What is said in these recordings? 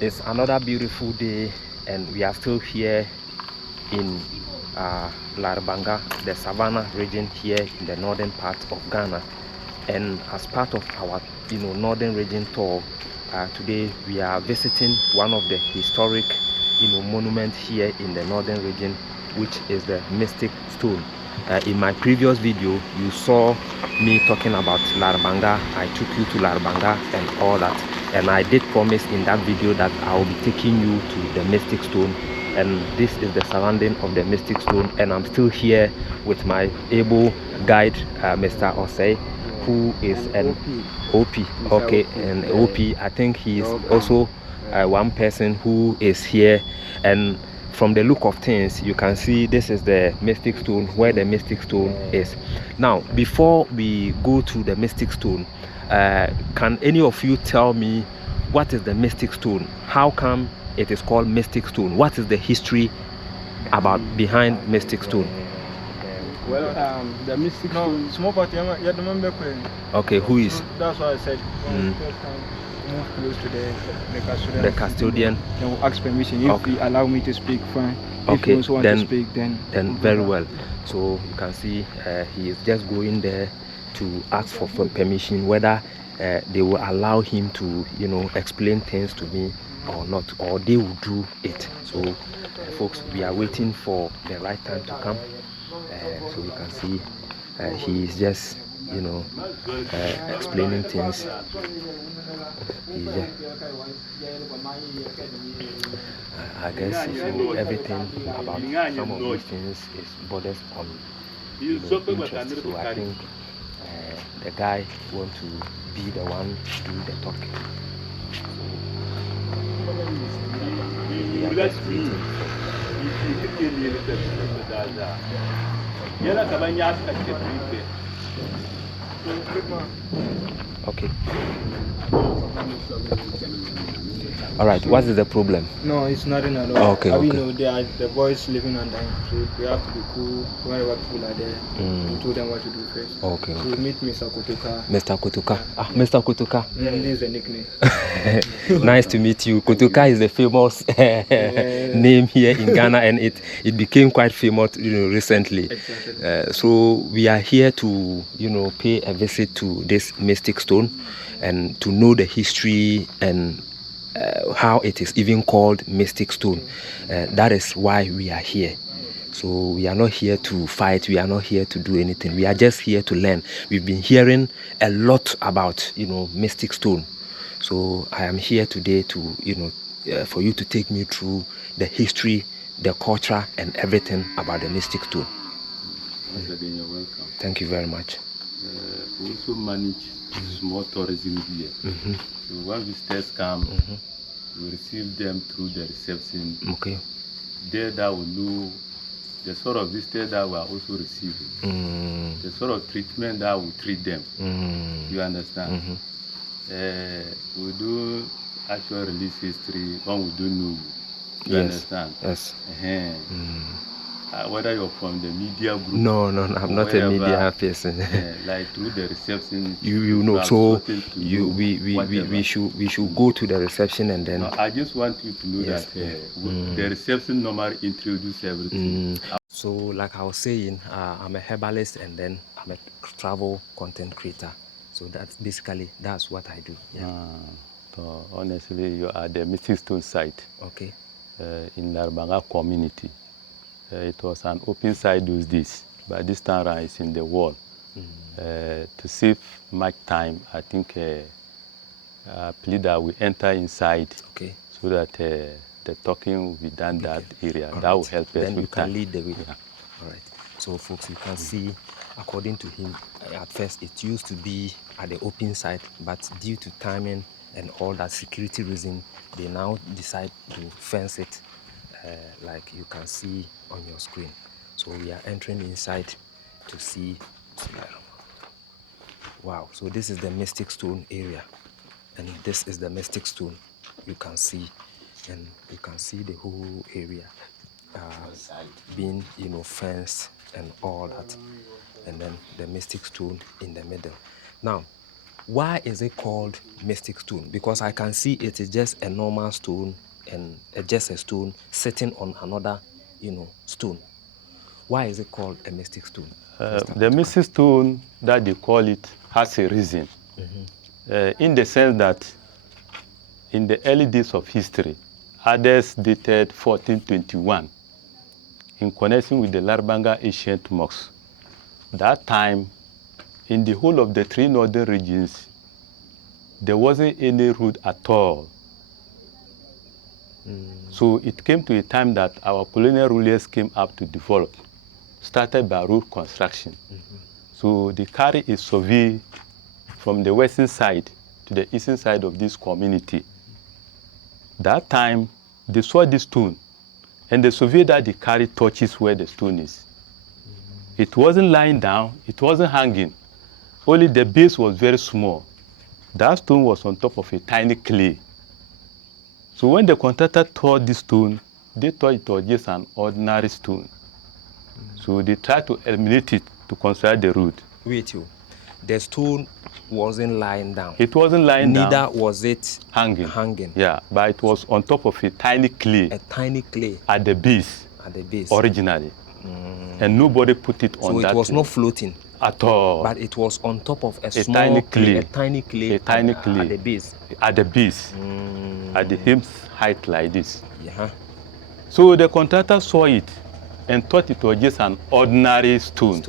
It's another beautiful day, and we are still here in Larabanga, the Savannah region here in the northern part of Ghana. And as part of our northern region tour, today we are visiting one of the historic monuments here in the northern region, which is the Mystic Stone. In my previous video, you saw me talking about Larabanga. I took you to Larabanga and all that, and I did promise in that video that I will be taking you to the Mystic Stone. And this is the surrounding of the Mystic Stone, and I'm still here with my able guide, Mr. Osei, who is an OP. Okay, an OP. I think he is also one person who is here. And from the look of things, you can see this is the Mystic Stone, where the Mystic Stone is. Now, before we go to the Mystic Stone, can any of you tell me what is the Mystic Stone? How come it is called Mystic Stone? What is the history behind Mystic Stone? Well, the Mystic Stone. Small party, okay, who is? That's why I said. Move close to the custodian. Then we'll ask permission. If he allow me to speak, fine. Okay, if he also want to speak, then very well. So you can see he is just going there to ask for permission, whether they will allow him to explain things to me or not, or they will do it. So folks, we are waiting for the right time to come. So you can see he is just explaining things. I guess everything about some of these things is borders on interest. So I think the guy wants to be the one to do the talking. We are just waiting okay. All right, what is the problem? No, it's nothing at all. Okay, okay. We know they are the boys living on them, so we have to be cool whenever people are there. We told them what to do first. Okay. So we meet Mr. Kotoka. Mr. Kotoka. Ah, Mr. Kotoka. This is a nickname. Nice to meet you. Kotoka is the famous name here in Ghana, and it became quite famous recently. Exactly. So we are here to pay a visit to this Mystic Stone and to know the history and how it is even called Mystic Stone. That is why we are here. So we are not here to fight. We are not here to do anything. We are just here to learn. We've been hearing a lot about Mystic Stone. So I am here today to for you to take me through the history, the culture, and everything about the Mystic Stone. You're welcome. Thank you very much. We also manage small tourism here. So when visitors come, we receive them through the reception. Okay. There that will know the sort of visitors that we are also receiving, the sort of treatment that we treat them. You understand? We do actual release history when we don't know. You understand? Yes. Whether you're from the media group. No, I'm not a media person. Like through the reception. You know, so we should go to the reception and then. No, I just want you to know that the reception normally introduce everything. So, like I was saying, I'm a herbalist and then I'm a travel content creator. So that's what I do. Yeah. So honestly, you are the Mystic Stone site. Okay. In Larabanga community. It was an open site those days, but this time around it's in the wall. To save much time, I think I plead that we enter inside, okay, so that the talking will be done that area. That will help us. Then you can lead the way. Yeah. All right. So, folks, you can see, according to him, at first it used to be at the open site, but due to timing and all that security reason, they now decide to fence it, like you can see on your screen. So we are entering inside to see. Wow, so this is the Mystic Stone area, and this is the Mystic Stone. You can see, and you can see the whole area being fenced and all that, and then the Mystic Stone in the middle. Now Why is it called mystic stone? Because I can see it is just a normal stone and just a stone sitting on another, stone. Why is it called a mystic stone? The mystic stone that they call it has a reason. In the sense that in the early days of history, others dated 1421 in connection with the Larabanga ancient mosques. That time, in the whole of the three northern regions, there wasn't any road at all. So it came to a time that our colonial rulers came up to develop, started by road construction. So they carry a survey from the western side to the eastern side of this community. That time, they saw this stone, and the survey that they carried touches where the stone is. It wasn't lying down, it wasn't hanging. Only the base was very small. That stone was on top of a tiny clay. So when the contractor tore this stone, they thought it was just an ordinary stone. So they tried to eliminate it to construct the road. Wait, the stone wasn't lying down. It wasn't lying down. Neither was it hanging. Yeah, but it was on top of a tiny clay. A tiny clay. At the base. At the base. Originally. And nobody put it on that. So it was not floating. At all. But it was on top of a small tiny clay. A tiny clay. A tiny clay. At the base. At the base. At the hip height like this. Yeah. So the contractor saw it and thought it was just an ordinary stone.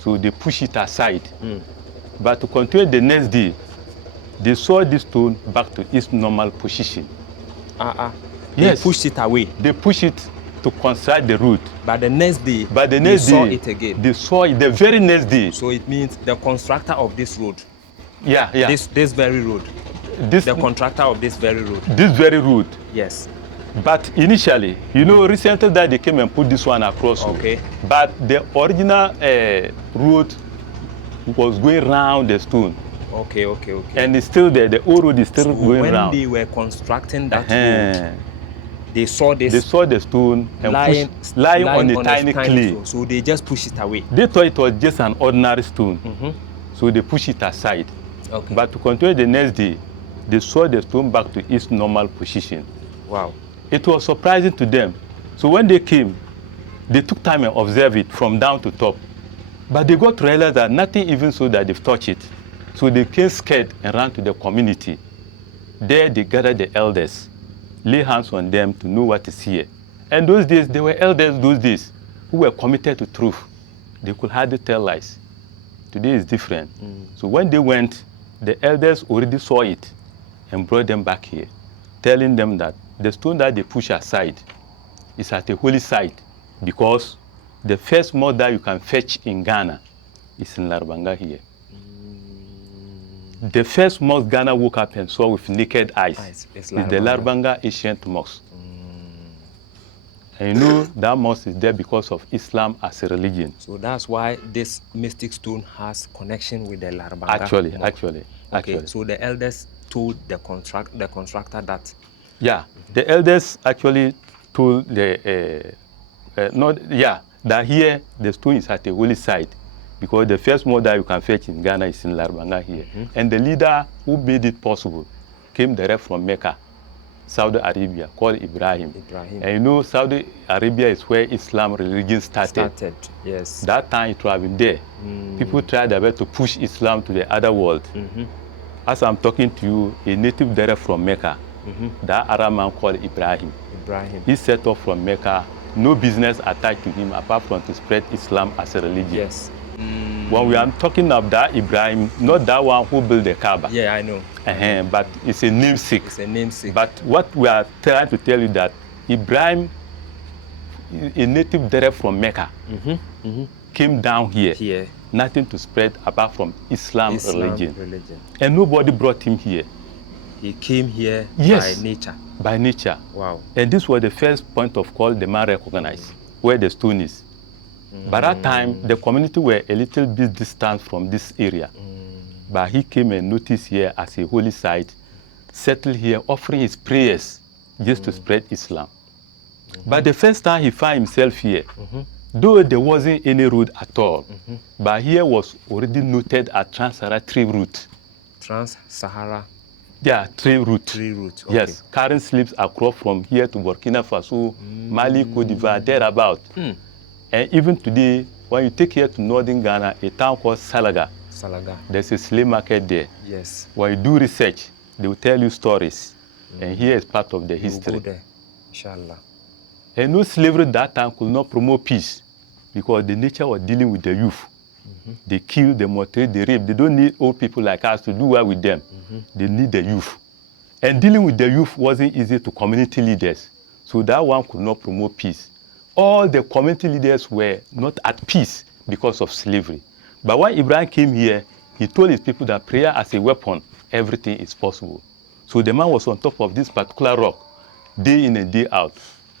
So they pushed it aside. But to continue the next day, they saw this stone back to its normal position. Yes. They pushed it away. They pushed it to construct the road. But the next day, they saw it again. They saw it the very next day. So it means the constructor of this road. Yeah. This very road. The contractor of this very road. This very road. Yes. But initially, recently that they came and put this one across. Okay. But the original road was going round the stone. Okay. And it's still there. The old road is still going round. When they were constructing that road, they saw this. They saw the stone and lying on a tiny clay. Stone. So they just pushed it away. They thought it was just an ordinary stone. So they pushed it aside. Okay. But to continue the next day, they saw the stone back to its normal position. Wow. It was surprising to them. So when they came, they took time and observed it from down to top. But they got to realize that nothing even so that they've touched it. So they came scared and ran to the community. There they gathered the elders, lay hands on them to know what is here. And those days, there were elders those days who were committed to truth. They could hardly tell lies. Today is different. So when they went, the elders already saw it and brought them back here, telling them that the stone that they push aside is at a holy site because the first mosque that you can fetch in Ghana is in Larabanga here. The first mosque Ghana woke up and saw with naked eyes is the Larabanga ancient mosque. And that mosque is there because of Islam as a religion. So that's why this mystic stone has connection with the Larabanga. Actually. So the elders told the constructor that. Yeah, the elders actually told that here the stone is at a holy site because the first mosque that you can fetch in Ghana is in Larabanga here. And the leader who made it possible came direct from Mecca, Saudi Arabia, called Ibrahim. And Saudi Arabia is where Islam religion started. Yes. That time it would have been there. People tried their best to push Islam to the other world. As I'm talking to you, a native direct from Mecca, that Arab man called Ibrahim. He set off from Mecca, no business attached to him apart from to spread Islam as a religion. Yes. When we are talking of that Ibrahim, not that one who built the Kaaba. Yeah, I know. But it's a namesake. It's a namesake. But what we are trying to tell you that Ibrahim, a native direct from Mecca, came down here. Nothing to spread apart from Islam religion. And nobody brought him here. He came here by nature. By nature. Wow. And this was the first point of call the man recognized, where the stone is. By that time, the community were a little bit distant from this area. But he came and noticed here as a holy site, settled here, offering his prayers just to spread Islam. But the first time he found himself here, though there wasn't any road at all, but here was already noted a Trans-Sahara trade route Trans-Sahara Yeah, trade route. trade route. Okay. Yes, current slips across from here to Burkina Faso, Mali, Cote d'Ivoire, thereabout. And even today, when you take here to northern Ghana, a town called Salaga, there's a slave market there. Yes. When you do research, they will tell you stories. And here is part of the You will history. go there, inshallah. And no slavery that time could not promote peace because the nature was dealing with the youth. They kill, they mutilate, they rape. They don't need old people like us to do well with them. They need the youth. And dealing with the youth wasn't easy to community leaders. So that one could not promote peace. All the community leaders were not at peace because of slavery. But when Ibrahim came here, he told his people that prayer as a weapon, everything is possible. So the man was on top of this particular rock, day in and day out,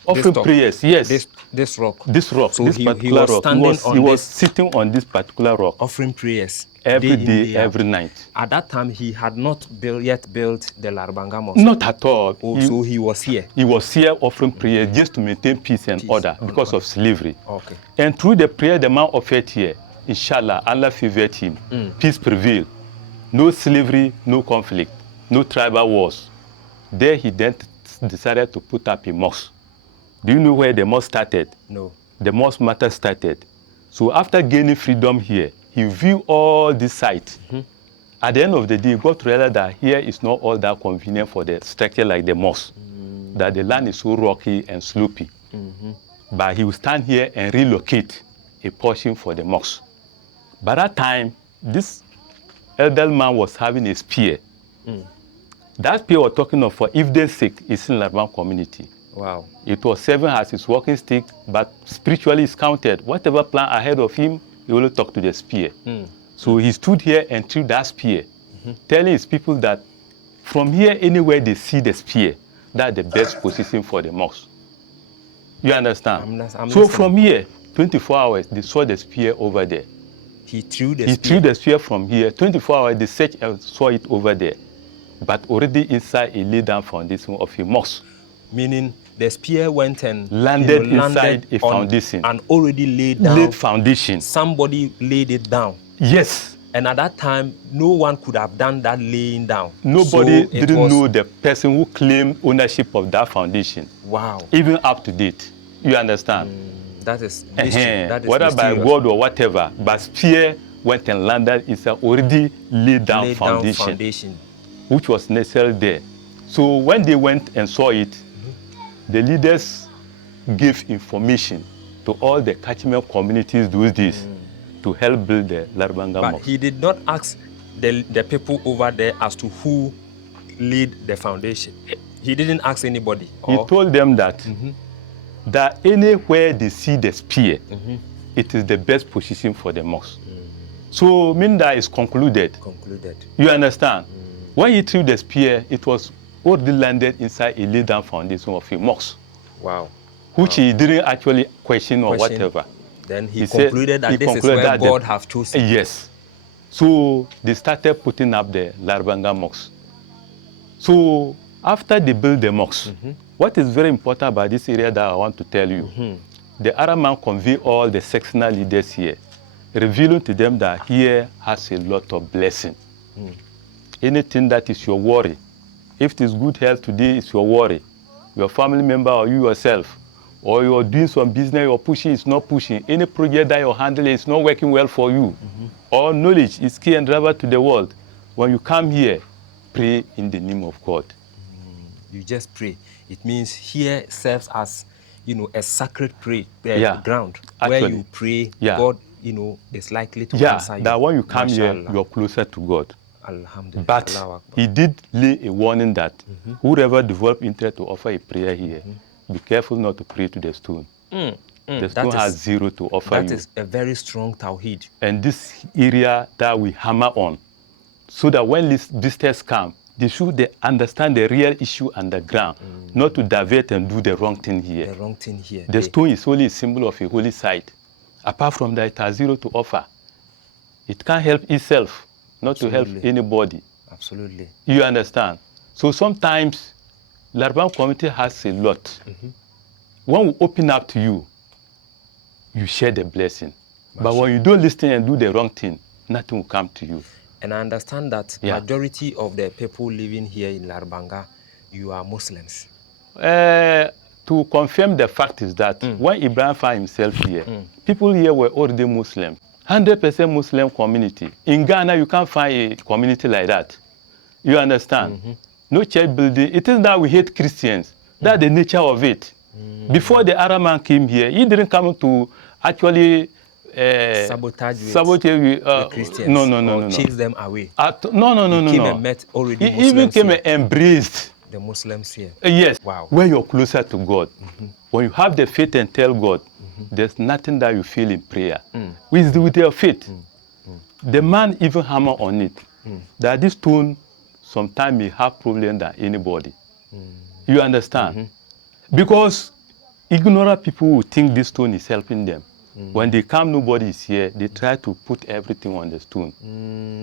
offering prayers. Yes. This rock. This rock, so this particular rock. He was sitting on this particular rock. Offering prayers. Every day, every night. At that time, he had not yet built the Larabanga mosque. Not at all. So he was here. He was here offering prayers just to maintain peace and order because of slavery. Okay. And through the prayer the man offered here, inshallah, Allah favored him. Peace prevailed. No slavery, no conflict, no tribal wars. There he then decided to put up a mosque. Do you know where the mosque started? No. The mosque matter started. So after gaining freedom here, he viewed all these sites. At the end of the day, he got to realize that here is not all that convenient for the structure like the mosque, that the land is so rocky and slopey. But he will stand here and relocate a portion for the mosque. By that time, this elder man was having a spear. That spear we're talking of, for if they're sick, is in the Larabanga community. Wow. It was serving as his walking stick, but spiritually it's counted. Whatever plan ahead of him, he only talked to the spear. So he stood here and threw that spear, telling his people that from here, anywhere they see the spear, that's the best position for the mosque. You understand? So from here, 24 hours, they saw the spear over there. He threw the He spear? threw the spear from here. 24 hours, they searched and saw it over there. But already inside a laid down foundation of a mosque. Meaning the spear went and landed inside a foundation. And already laid foundation. Somebody laid it down. Yes. And at that time, no one could have done that laying down. Nobody didn't know the person who claimed ownership of that foundation. Wow. Even up to date. You understand? That is mystery. That is whether mysterious. by God or whatever, but spear went and landed inside already laid down foundation, which was necessary there. So when they went and saw it, the leaders gave information to all the catchment communities those days to help build the Larabanga mosque. But he did not ask the people over there as to who laid the foundation. He didn't ask anybody. He told them that that anywhere they see the spear, it is the best position for the mosque. So Minda is concluded. You understand? When he threw the spear, it was already landed inside a laid down foundation of a mosque. Wow. Which he didn't actually question or whatever. Then he concluded that this is where God has chosen. Yes. So they started putting up the Larabanga mosque. So after they built the mosque, what is very important about this area that I want to tell you, the Arab man convened all the sectional leaders here, revealing to them that here has a lot of blessing. Anything that is your worry, if it is good health today, it's your worry. Your family member or you yourself, or you're doing some business, you're pushing, it's not pushing. Any project that you're handling is not working well for you. All knowledge is key and driver to the world. When you come here, pray in the name of God. You just pray. It means here serves as, a sacred ground where you pray. God, is likely to answer you. That when you come here, you're closer to God. Alhamdulillah. But he did lay a warning that whoever develop interest to offer a prayer here, be careful not to pray to the stone. The stone has zero to offer you. That is a very strong tawhid. And this area that we hammer on, so that when these visitors come, they should understand the real issue underground, not to divert and do the wrong thing here. The wrong thing here. The stone is only a symbol of a holy site. Apart from that, it has zero to offer. It can't help itself, not to help anybody. Absolutely. You understand? So sometimes, Larabanga community has a lot. When we open up to you, you share the blessing. But when you don't listen and do the wrong thing, nothing will come to you. And I understand that Yeah. majority of the people living here in Larabanga, you are Muslims. To confirm the fact is that when Ibrahim found himself here, people here were already Muslim. 100% Muslim community. In Ghana, you can't find a community like that. You understand? No church building. It is that we hate Christians. That's the nature of it. Before the Arab man came here, he didn't come to actually Sabotage the Christians. No. Chase them away. No. He came and met already He even Muslims came here. and embraced. The Muslims here. Yes. Wow. Where you're closer to God. When you have the faith and tell God, there's nothing that you feel in prayer. With your faith. The man even hammer on it. That this stone sometimes may have problem than anybody. You understand? Because ignorant people will think this stone is helping them. When they come, nobody is here. They try to put everything on the stone.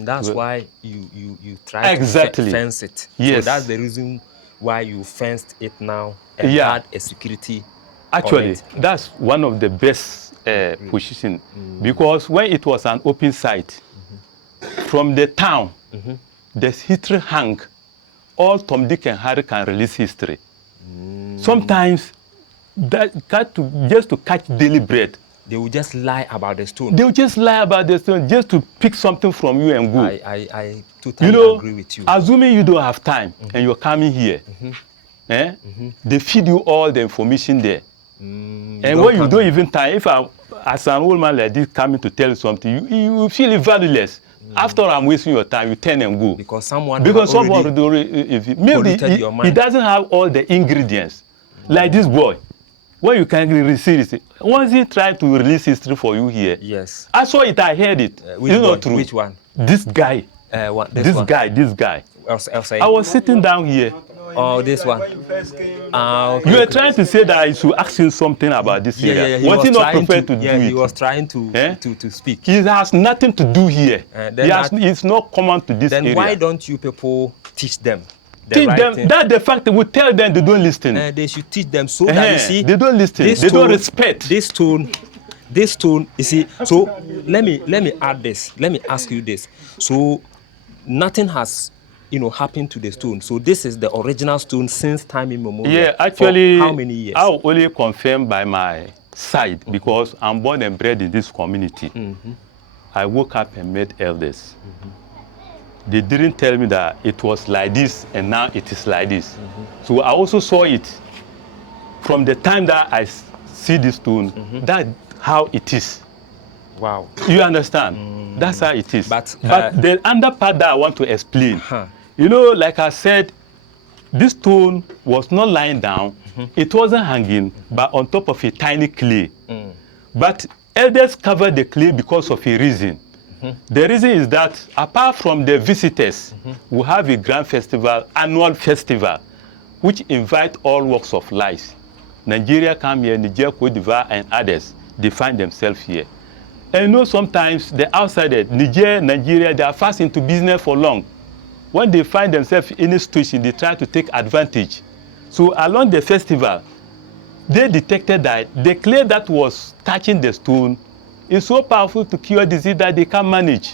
That's why you try Exactly. to fence it. Yes. So that's the reason why you fenced it now and Yeah. had a security. Actually, on it. that's one of the best position because when it was an open site, from the town, there's history hang. All Tom, Dick, and Harry can release history. Sometimes, just to catch daily bread, They will just lie about the stone. they will just lie about the stone just to pick something from you and go. I totally You know, agree with you. assuming you don't have time and you're coming here, they feed you all the information there. And when you don't even time, if I, as an old man like this coming to tell you something, you feel it valueless. After I'm wasting your time, you turn and go. Because someone Maybe polluted your mind. he doesn't have all the ingredients. Like this boy, when you can receive it, once he tried to release history for you here, Yes. I saw it, I heard it. Which It's one? not true. Which one? This guy. This guy. I was sitting down here. Oh, this one. When you first came, Okay. You were trying to say that I should ask him something about this area. He Was he not trying prepared to do he it? was trying to speak. He has nothing to do here. Then He's not common to this Then area. why don't you people teach them? The Teach right them. thing? That's the fact that we tell them they don't listen. They should teach them so that you see They don't listen. this They don't stone- respect. This stone, you see. So let me add this. Let me ask you this. So nothing has happened to the stone. So this is the original stone since time immemorial. Yeah, actually, for how many years? I'll only confirm by my side because I'm born and bred in this community. I woke up and met elders. They didn't tell me that it was like this and now it is like this. So I also saw it from the time that I see this stone. That's how it is. Wow. You understand? That's how it is. But the other part that I want to explain, like I said, this stone was not lying down. It wasn't hanging, but on top of a tiny clay. But elders covered the clay because of a reason. The reason is that apart from the visitors, we have a grand festival, annual festival, which invite all walks of life. Nigeria come here, Niger, Cote d'Ivoire, and others. They find themselves here. And sometimes the outsiders, Nigeria, they are fast into business for long. When they find themselves in a situation, they try to take advantage. So along the festival, they detected that the clay that was touching the stone is so powerful to cure disease that they can't manage.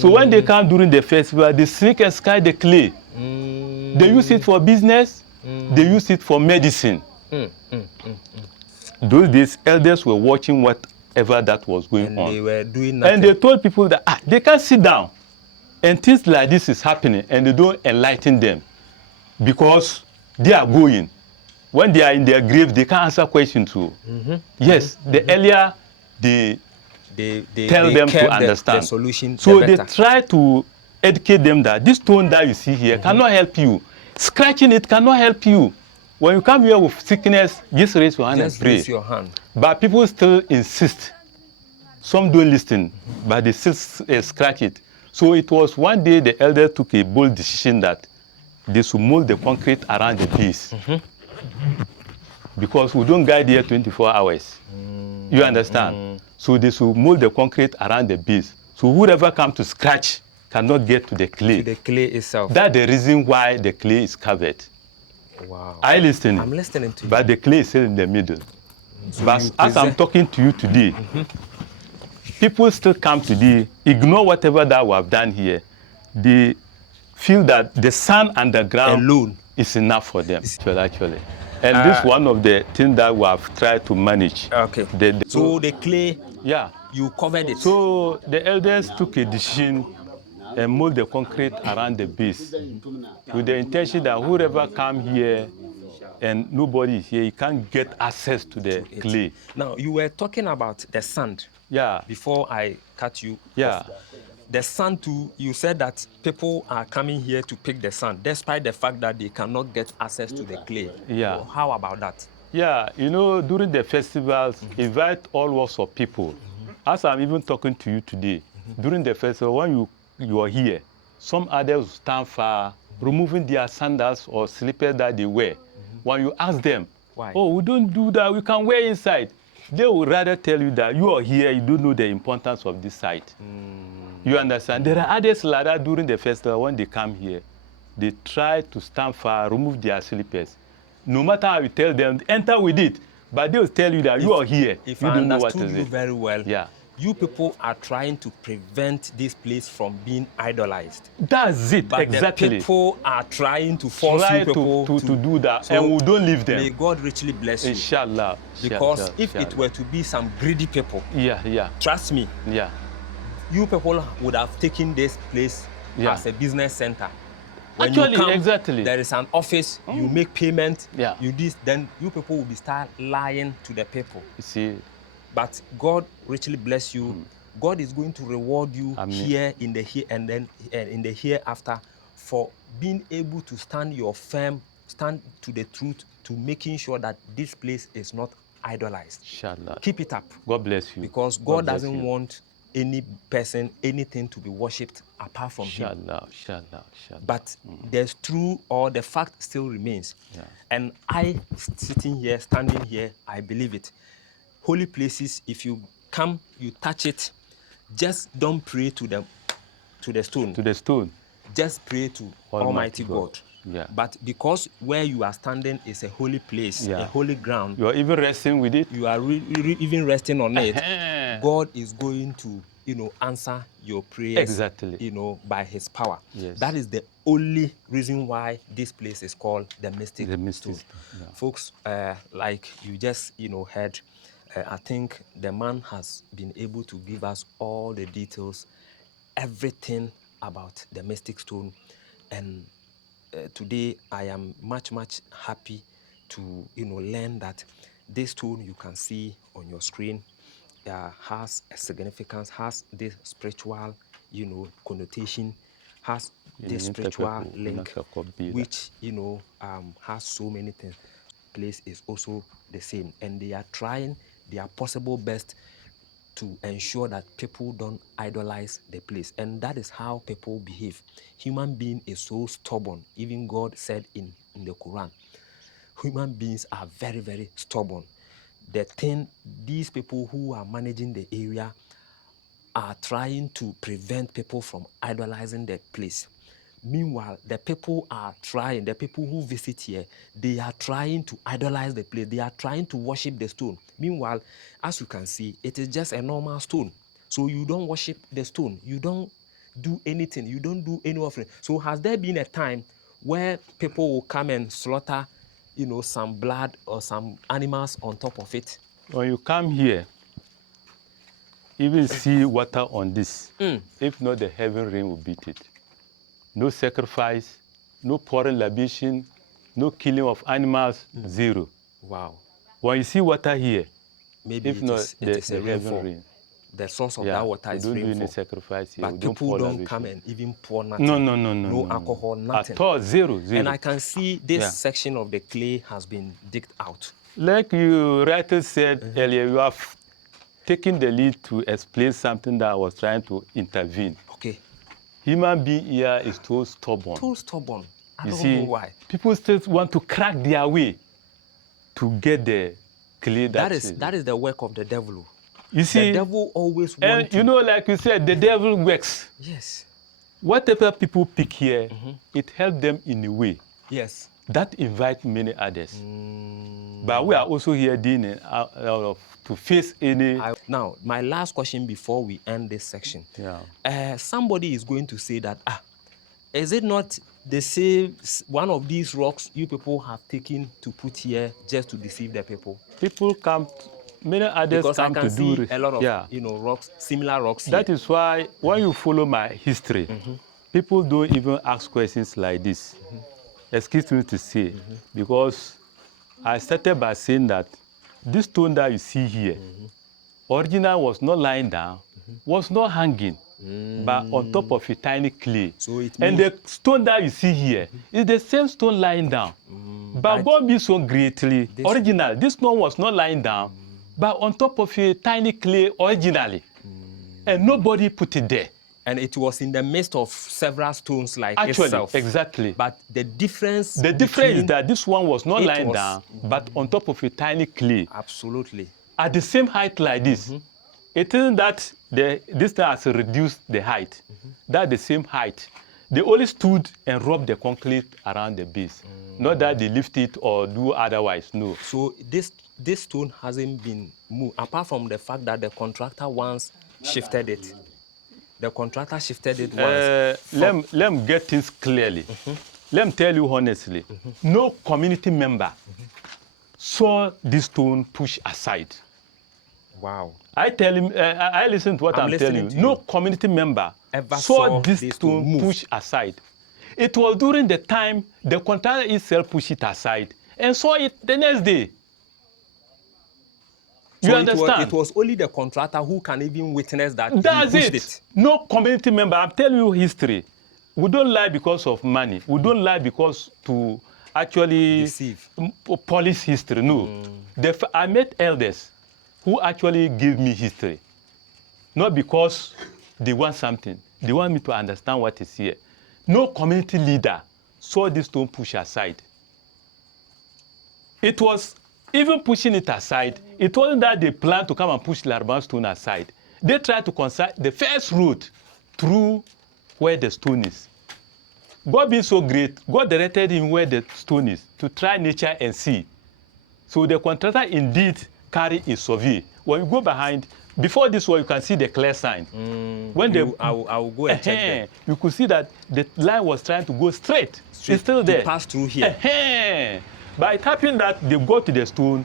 So when they come during the festival, they seek and sky the clay. They use it for business. They use it for medicine. Those days, elders were watching whatever that was going on. They were doing nothing. And they told people that they can't sit down. And things like this is happening, and they don't enlighten them because they are going. When they are in their grave, they can't answer questions too. Yes, the earlier they tell them to understand. The solution, so the they better. try to educate them that this stone that you see here cannot help you. Scratching it cannot help you. When you come here with sickness, just raise your hand and pray. Raise your hand. But people still insist. Some don't listen, but they still scratch it. So it was one day the elder took a bold decision that they should mold the concrete around the base. Because we don't guide here 24 hours. You understand? So they should mold the concrete around the base. So whoever comes to scratch cannot get to the clay. To the clay itself. That's the reason why the clay is covered. Wow. Are you listening? I'm listening to you. But the clay is still in the middle. So But as I'm talking to you today, people still come today, ignore whatever that we have done here, they feel that the sun and the ground alone is enough for them, actually. And this is one of the things that we have tried to manage. Okay. So the clay, yeah, you covered it. So the elders took a decision and mold the concrete around the base with the intention that whoever come here and nobody is here, you can't get access to the clay. Now, you were talking about the sand. Yeah. Before I cut you Yeah. off. The sand too, you said that people are coming here to pick the sand, despite the fact that they cannot get access to the clay. Yeah. How about that? Yeah, you know, during the festivals, invite all walks of people. As I'm even talking to you today, during the festival, when you are here, some others stand far, removing their sandals or slippers that they wear. When you ask them, why? Oh, we don't do that, we can wear inside. They will rather tell you that you are here, you don't know the importance of this site. You understand? There are others like that during the festival, when they come here, they try to stand far, remove their slippers. No matter how you tell them, enter with it, but they will tell you that you are here. If you I don't know what understood is you it. very well, yeah. You people are trying to prevent this place from being idolized. That's it, but exactly. The people are trying to force you people to do that, so and we don't leave them. May God richly bless you. Inshallah. Because if it were to be some greedy people, trust me, you people would have taken this place as a business center. When Actually, you come, exactly. There is an office, you make payment, you this, then you people will be start lying to the people. You see. But God richly bless you. God is going to reward you here in the here and then in the hereafter for being able to stand to the truth, to making sure that this place is not idolized. Inshallah. Keep it up. God bless you. Because God doesn't want any person, anything to be worshipped apart from Him. Inshallah. But there's true, or the fact still remains. And I, standing here, I believe it. Holy places, if you come, you touch it, just don't pray to the stone. To the stone. Just pray to Almighty God. But because where you are standing is a holy place, a holy ground. You are even resting with it. You are even resting on it. God is going to, answer your prayers. Exactly. By His power. Yes. That is the only reason why this place is called the Mystic Stone. Folks, like you just, heard. I think the man has been able to give us all the details, everything about the Mystic Stone. And today I am much happy to learn that this stone you can see on your screen has a significance, has this spiritual connotation, has this spiritual link, which has so many things. Place is also the same, and they are trying their possible best to ensure that people don't idolize the place. And that is how people behave. Human being is so stubborn. Even God said in the Quran, human beings are very, very stubborn. These people who are managing the area are trying to prevent people from idolizing the place. Meanwhile, the people who visit here, they are trying to idolize the place. They are trying to worship the stone. Meanwhile, as you can see, it is just a normal stone. So you don't worship the stone. You don't do anything. You don't do any offering. So has there been a time where people will come and slaughter, some blood or some animals on top of it? When you come here, even see water on this. If not, the heaven rain will beat it. No sacrifice, no pouring libation, no killing of animals, zero. Wow. When you see water here, maybe if not, it is a heaven rain. The source of that water is rainfall. We don't do any sacrifice here. But people don't come and even pour nothing. No alcohol, nothing. At all, zero. And I can see this section of the clay has been digged out. Like you rightly said earlier, you have taken the lead to explain something that I was trying to intervene. Okay. Human being here is too stubborn. Too stubborn. I don't know why. People still want to crack their way to get the clay. That is the work of the devil. You see, the devil always wants to... like you said, the devil works. Yes. Whatever people pick here, it helps them in a way. Yes. That invites many others. But we are also here doing it to face any... Now, my last question before we end this section. Somebody is going to say that, Is it not the same one of these rocks you people have taken to put here just to deceive the people? People come, many others Because I come to can see do. a lot of Yeah. rocks, similar rocks That here. is why when you follow my history, people don't even ask questions like this. Excuse me to say, because I started by saying that this stone that you see here, original was not lying down, was not hanging, but on top of a tiny clay. So it And means the stone that you see here is the same stone lying down. But God be so greatly original. This stone was not lying down, but on top of a tiny clay originally. And nobody put it there. and it was in the midst of several stones like Actually, itself. exactly. But the difference is that this one was not lying was- down, but on top of a tiny clay. Absolutely. At the same height like this. It isn't that this thing has reduced the height. That's the same height. They only stood and rubbed the concrete around the base. Not that they lift it or do otherwise, no. So this stone hasn't been moved, apart from the fact that the contractor once shifted it. The contractor shifted it once. Let me get things clearly. Let me tell you honestly, no community member saw this stone pushed aside. Wow. I listen to what I'm telling you. No community member ever saw this stone pushed aside. It was during the time the contractor itself pushed it aside and saw it the next day. So you understand? It was only the contractor who can even witness that That's he pushed it. No community member. I'm telling you history. We don't lie because of money. We don't lie because to actually deceive. Police history. No. I met elders who actually give me history. Not because they want something. They want me to understand what is here. No community leader saw this stone push aside. It was even pushing it aside. It wasn't that they planned to come and push Larabanga stone aside. They tried to construct the first route through where the stone is. God being so great, God directed him where the stone is to try nature and see. So the contractor indeed carry a survey. When you go behind, before this one, you can see the clear sign. When I will go and check them. You could see that the line was trying to go straight. It's still there. To pass through here. By it happened that they go to the stone,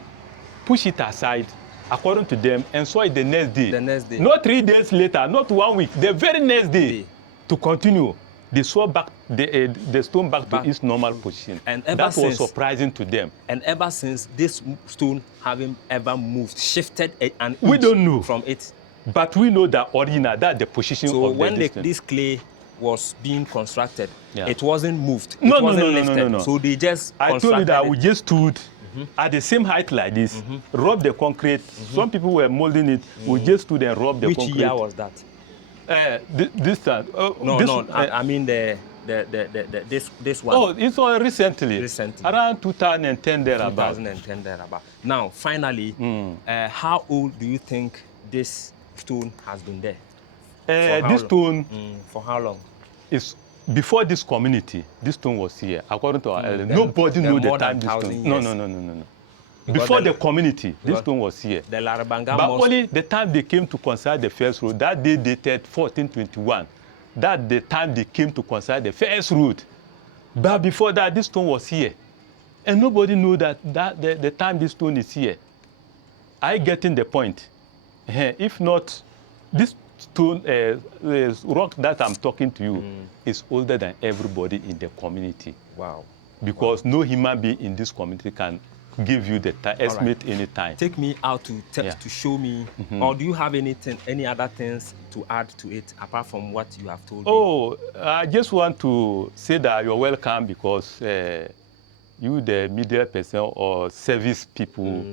push it aside, according to them, and saw it the next day. The next day. Not 3 days later, not 1 week, the very next day. To continue. They saw back the stone back to its normal position. And that was surprising to them. And ever since, this stone haven't ever moved, shifted an we inch don't know from it. But we know that original, that the position so of the when this clay was being constructed, it wasn't moved. No, it wasn't lifted. No. So they just I told you that we just stood at the same height like this, rubbed the concrete. Some people were molding it. We just stood and rubbed the concrete. Which year was that? This time. I mean this one. Oh, it's all recently. Around 2010 thereabout. 2010 thereabout. Now, finally, how old do you think this stone has been there? This stone. For how long? Is before this community. This stone was here. According to our elders, nobody knew the time this stone. No. Before the community, this stone was here. The Larabanga but only the time they came to construct the first road, that day dated 1421. That the time they came to construct the first road. But before that, this stone was here. And nobody knew that the time this stone is here. I getting the point. If not, this stone, rock that I'm talking to you is older than everybody in the community. Wow. Because no human being in this community can give you the estimate any time. Take me out to show me, or do you have any other things to add to it apart from what you have told me? Oh, I just want to say that you're welcome because you, the media person or service people,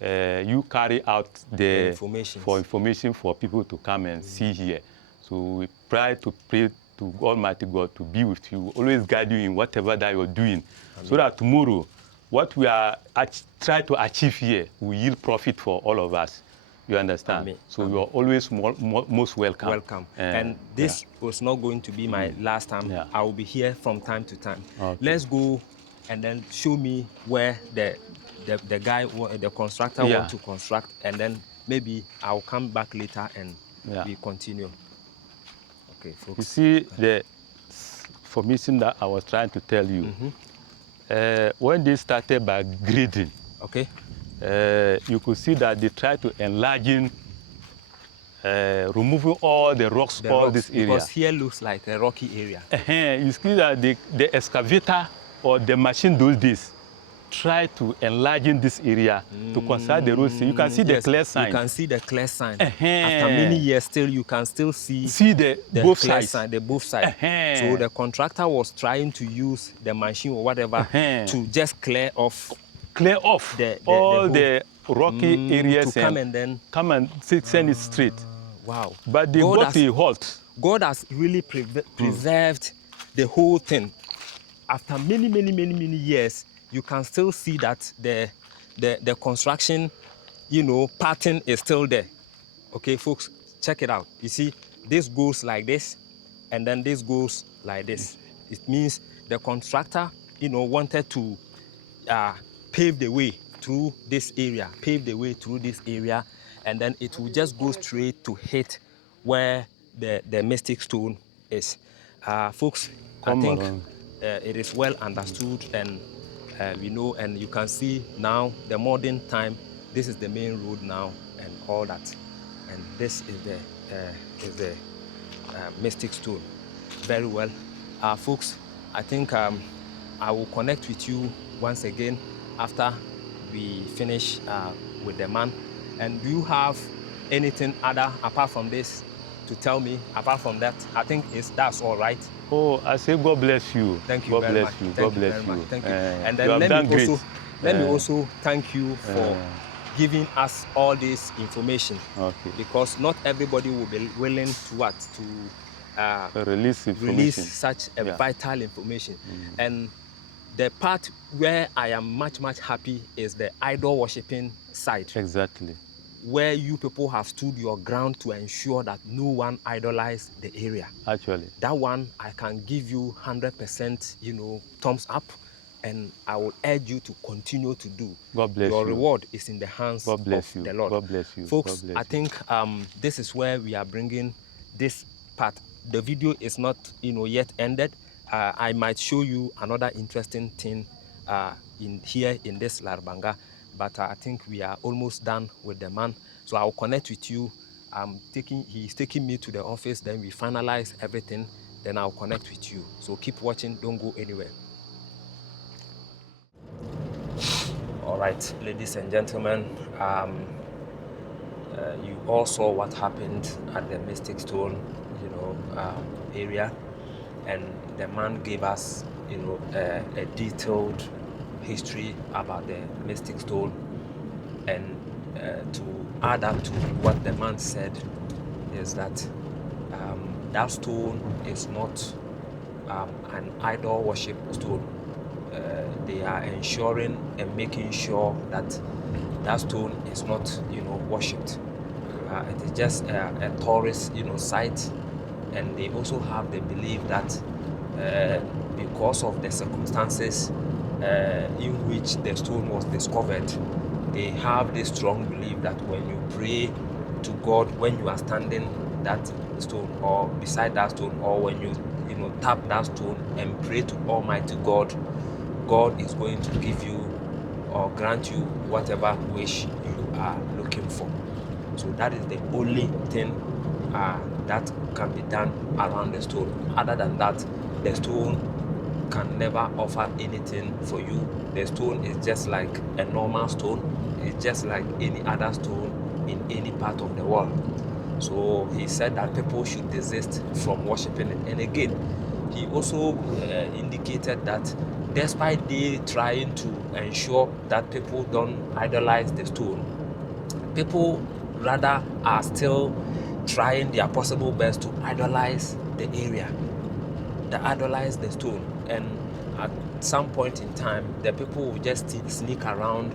you carry out the information for people to come and see here. So we try to pray to Almighty God to be with you, always guide you in whatever that you're doing, so that tomorrow, what we are trying to achieve here will yield profit for all of us. You understand? Amen. So you are always most welcome. Welcome. And this was not going to be my last time. I will be here from time to time. Okay. Let's go and then show me where the guy, the constructor wants to construct, and then maybe I'll come back later and we continue. Okay, folks. You see, information that I was trying to tell you. When they started by grading, Okay. you could see that they tried to enlarge, removing all the rocks, this area. Because here looks like a rocky area. You see that the excavator or the machine those days try to enlarge this area to consider the road. You can see the clear sign. You can see the clear sign. After many years, still you can still see the both sides. Sign, the both sides. So the contractor was trying to use the machine or whatever to just clear off all the rocky areas to come and then send it straight. Wow! But they got to a halt. God has really preserved the whole thing. After many years, you can still see that the construction, pattern is still there. Okay, folks, check it out. You see, this goes like this, and then this goes like this. It means the contractor, wanted to pave the way through this area, and then it will just go straight to hit where the mystic stone is. Folks, I think it is well understood, and we know, and you can see now the modern time. This is the main road now, and all that, and this is the mystic stone. Very well, folks. I think I will connect with you once again after we finish with the man. And do you have anything other apart from this to tell me? Apart from that, I think that's all right. Oh, I say God bless you. Thank you very much. God bless you. Thank you. And then let me also thank you for giving us all this information. Okay. Because not everybody will be willing to release such a vital information. And the part where I am much happy is the idol worshipping side. Exactly. Where you people have stood your ground to ensure that no one idolizes the area. Actually. That one I can give you 100%, thumbs up, and I will urge you to continue to do. God bless you. Your reward is in the hands of the Lord. God bless you. Folks, God bless I think this is where we are bringing this part. The video is not, yet ended. I might show you another interesting thing in this Larabanga, but I think we are almost done with the man. So I'll connect with you. He's taking me to the office, then we finalize everything, then I'll connect with you. So keep watching, don't go anywhere. All right, ladies and gentlemen, you all saw what happened at the Mystic Stone, area, and the man gave us, a detailed history about the Mystic Stone, and to add up to what the man said is that that stone is not an idol worship stone. They are ensuring and making sure that that stone is not, worshipped. It is just a tourist, site, and they also have the belief that because of the circumstances in which the stone was discovered, they have this strong belief that when you pray to God, when you are standing that stone or beside that stone, or when you tap that stone and pray to Almighty God, God is going to give you or grant you whatever wish you are looking for. So that is the only thing that can be done around the stone. Other than that, the stone can never offer anything for you. The stone is just like a normal stone. It's just like any other stone in any part of the world. So he said that people should desist from worshiping it. And again, he also indicated that despite they trying to ensure that people don't idolize the stone, people rather are still trying their possible best to idolize the area, to idolize the stone. And at some point in time, the people will just sneak around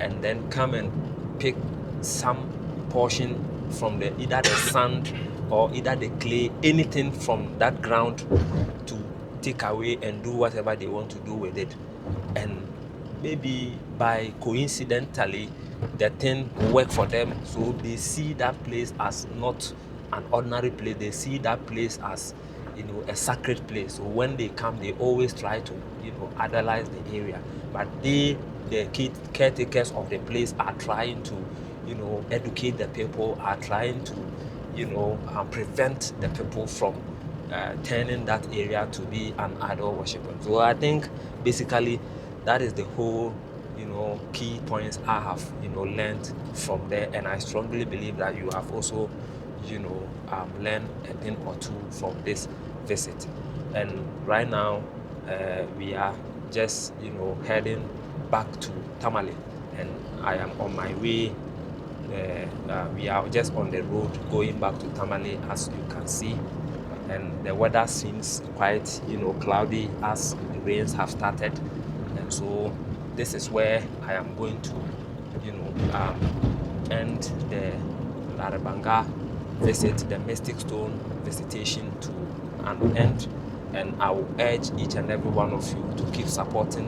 and then come and pick some portion from either the sand or either the clay, anything from that ground, to take away and do whatever they want to do with it. And maybe by coincidentally, the thing will work for them, so they see that place as not an ordinary place. They see that place as a sacred place. So when they come, they always try to, idolize the area. But the caretakers of the place are trying to, educate the people, are trying to, prevent the people from turning that area to be an idol worshiper. So I think basically that is the whole, key points I have, learned from there. And I strongly believe that you have also, learned a thing or two from this visit. And right now, we are just, heading back to Tamale, and I am on my way. We are just on the road going back to Tamale, as you can see, and the weather seems quite, cloudy, as the rains have started. And so this is where I am going to, end the Larabanga visit, the Mystic Stone visitation, to an end. And I will urge each and every one of you to keep supporting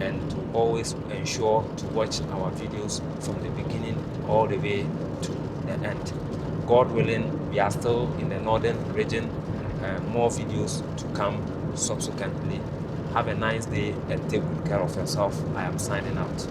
and to always ensure to watch our videos from the beginning all the way to the end. God willing, we are still in the northern region. More videos to come subsequently. Have a nice day and take good care of yourself. I am signing out.